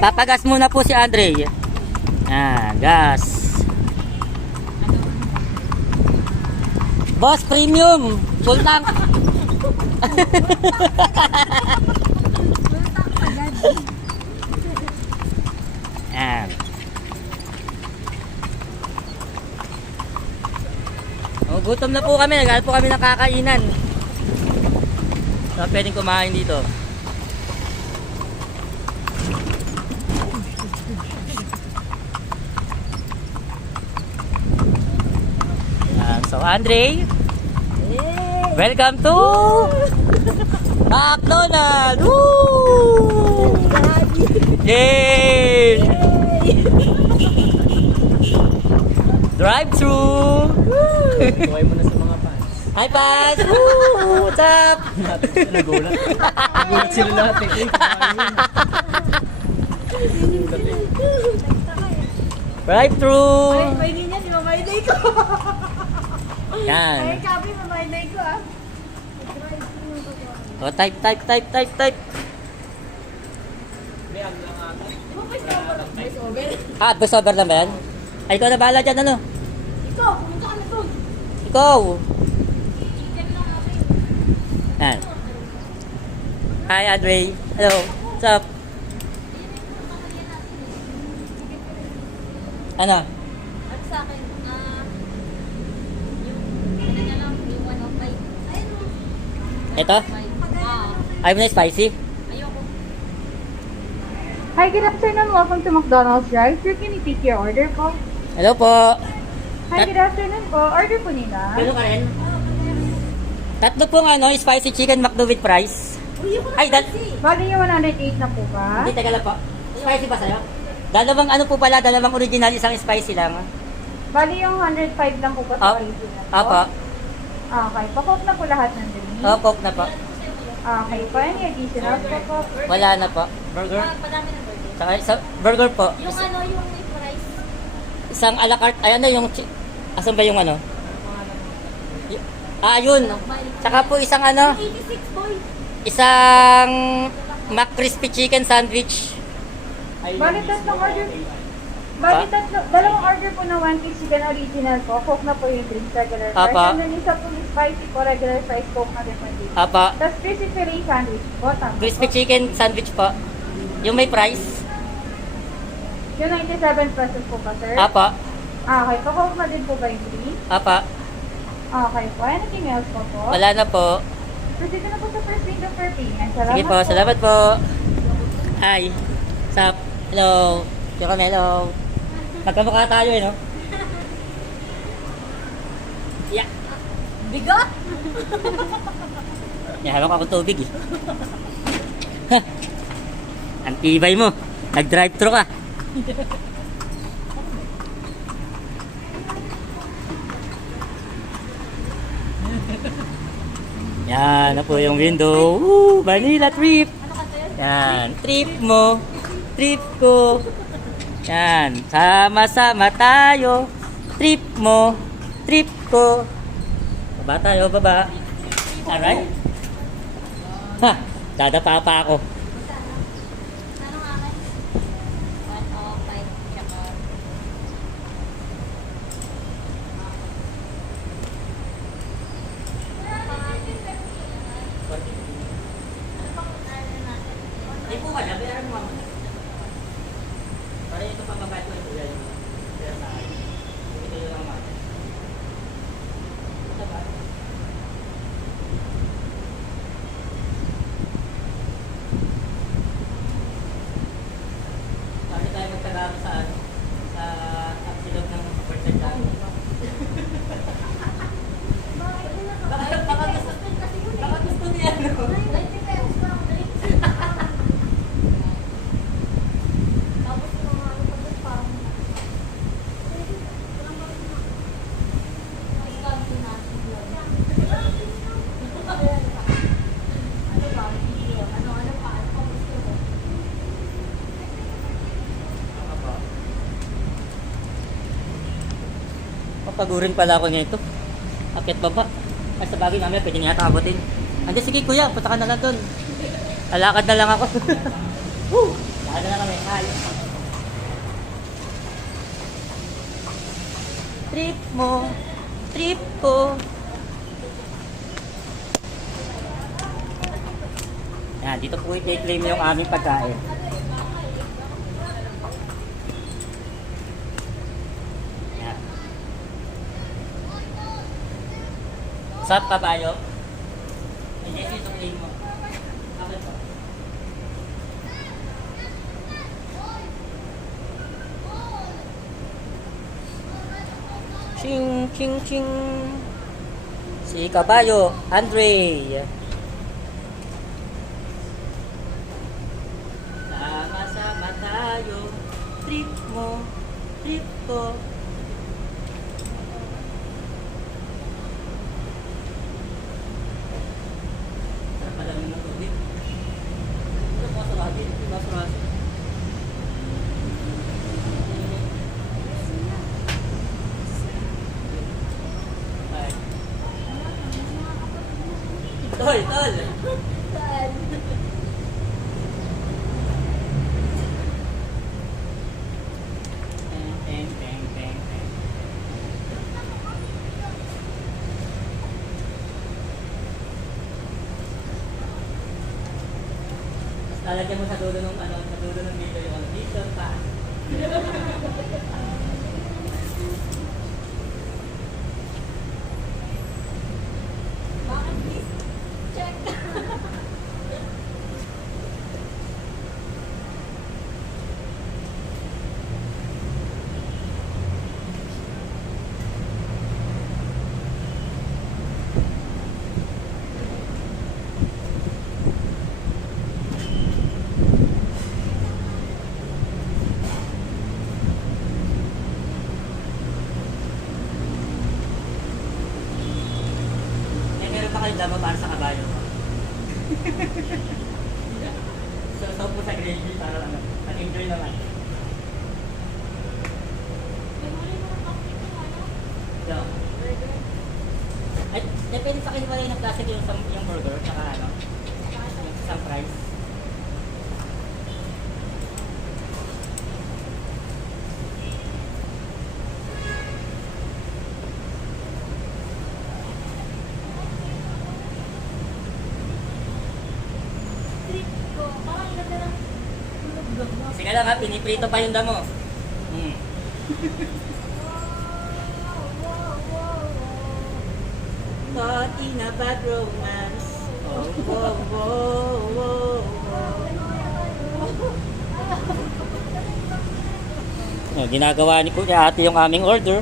Papagas muna po si Andre. Gas. Boss, premium. Full tank. Yan. Oh, gutom na po kami. Naghanap po kami ng kakainan. So, pwedeng kumain dito. So, Andre, welcome to McDonald's! Woo! Yay! Drive-thru! Tuway mo na sa mga fans. Hi, fans! Woo! What's up? Nagulat. Nagulat sila lahat eh. Drive-thru! May ganyan, di ba? May day ko. Yan. Ay, kabi, may day ko ah. O, type. Bus over lang ba yan? Ay, ikaw na bahala dyan, ano? Ikaw, pumunta ka na doon. Ikaw! Yan. Hi, Andre. Hello. What's up? Ano? At sa akin, yung ano na lang, yung 105. Ayun mo. Ito? Ayaw mo na spicy? Ayoko. Hi, good afternoon. Welcome to McDonald's Drive-Thru. Can you pick your order po? Hello po. Hi, good afternoon po. Order po nila. Hello ka rin? Tatlo pong spicy chicken McDo with fries. Uy, yung Ay, Bali yung 108 na po ba? Hindi, teka lang po. Spicy ba sa'yo? Dalawang dalawang original, isang spicy lang. Bali yung 105 lang po ba sa original po? Opo. Okay, pakop na po lahat ng drinks. Opo na po. Okay po, any additional po? Wala na po. Burger? Padami ng burger. Saka sa burger po. Yung ano, yung price. Isang a la carte. Ayan na yung... Asan ba yung ano? Yun. Tsaka po isang 86 boy. isang McCrispy chicken sandwich. Bali tatlong order. Bali dalawang order po na 1 piece chicken original po. Coke na po yung drinks, regular fries. Apa. And then isa po yung spicy po, regular fries, Coke na din po yung drinks. Apa. Tapos crispy filet sandwich po, tama Crispy po. chicken sandwich po. Yung may price. Yung 97 pesos po ba, sir? Apa. Okay, pa-Coke na din po ba yung drinks? Apa. Okay po, anything else po po? Wala na po. Proceed na po sa first window for payment. Salamat Sige po. Salamat po. Hi. What's up? Hello. Yo kami, hello. Magkamukha tayo no? Yeah. Bigot! Hawak ako tubig eh. Ang tibay mo. Nag-drive-thru ka. Yan na po yung window. Woo! Manila trip. Yan. Trip mo. Trip ko. Yan. Sama-sama tayo. Trip mo. Trip ko. Baba tayo, baba. Alright. Ha! Dadapa pa ako. Ano nga akin? 105 tsaka... Ay po wala, bayaran mo. Para ito pababa ito ito yan. Kaya sa akin. Ito yung lang natin. Ito ba? Bakit tayo magtagaan sa silog ng percent lang? Baka gusto niya, no? 90 pesos lang drinks. Tapos yung mga ano pa doon, parang... Discount din natin yun. Ano ba? Video. Ano pa? Ano pa gusto mo? Papagurin pala ako nito. Akit baba. Ay sa bagay namin, pwede niya abutin. Andi, sige kuya, punta ka na lang doon. Lalakad na lang ako. Woo! Ano na kami? Hi. Trip mo, trip ko. Yan, dito po i-claim yung aming pagkain. Yan. Sup, kabayo? Hindi, ito claim mo. Bakit po? Ching, ching, ching. Si Kabayo, Andre. Sama-sama tayo. Trip mo, trip ko. Sarap pala ng tubig. Ito po sa lagi. Ito po sa lagi. Tol, tol. Teng, teng, teng, teng. Tapos lalagyan mo sa dulo ng ano, sa dulo ng video yung ano, dito pa. Bakit please? Check. Eh, meron pa kayong dama para sa kabayo. So po sa gravy para ano, mag-enjoy naman. May huli mo ng coffee ko, ano? So, Burger. ay, depende sa kinwalay ng klase yung burger, tsaka ano, yung isang price. Trip ko. Parang ganda ng tulog mo. Sige lang ha, piniprito pa yung damo. Caught in a bad romance. Oh, whoa, whoa, whoa, whoa. Oh, ginagawa ni Kuya Ate yung aming order.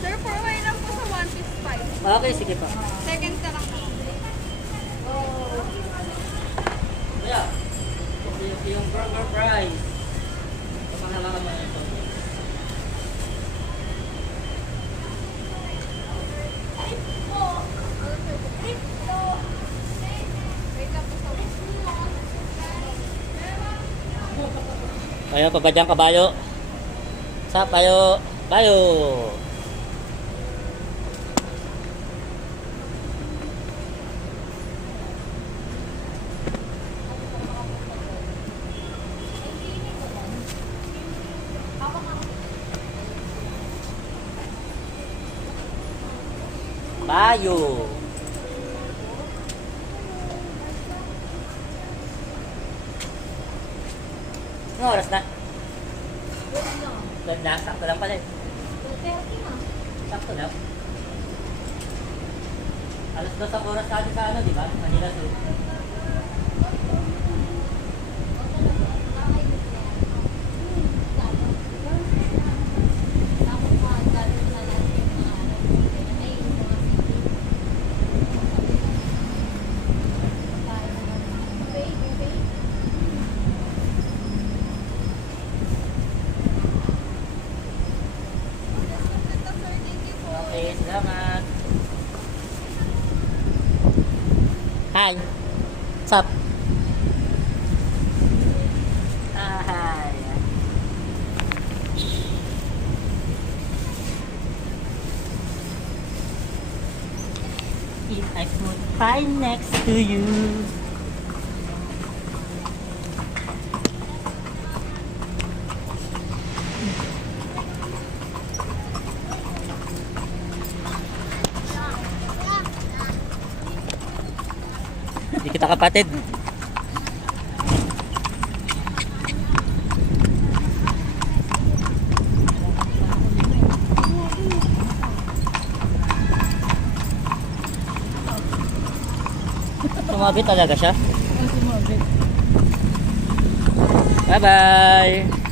Sir, for away lang po sa 1 piece spice. Okay, sige pa. Second ka lang. Kuya, yung burger fries. Kapangalaman mo ito. Ayo, pabadyang kabayo. Sa payo, payo. Payo. Anong oras na? Good na, sakto lang pala eh. 30 na. Sakto lang. Alas 2 ang oras natin sa ano, di ba? Manila Zoo. Okay, salamat. Hi. What's up? Hi. If I put pie next to you. Hindi kita kapatid. Sumabit talaga siya. Bye-bye!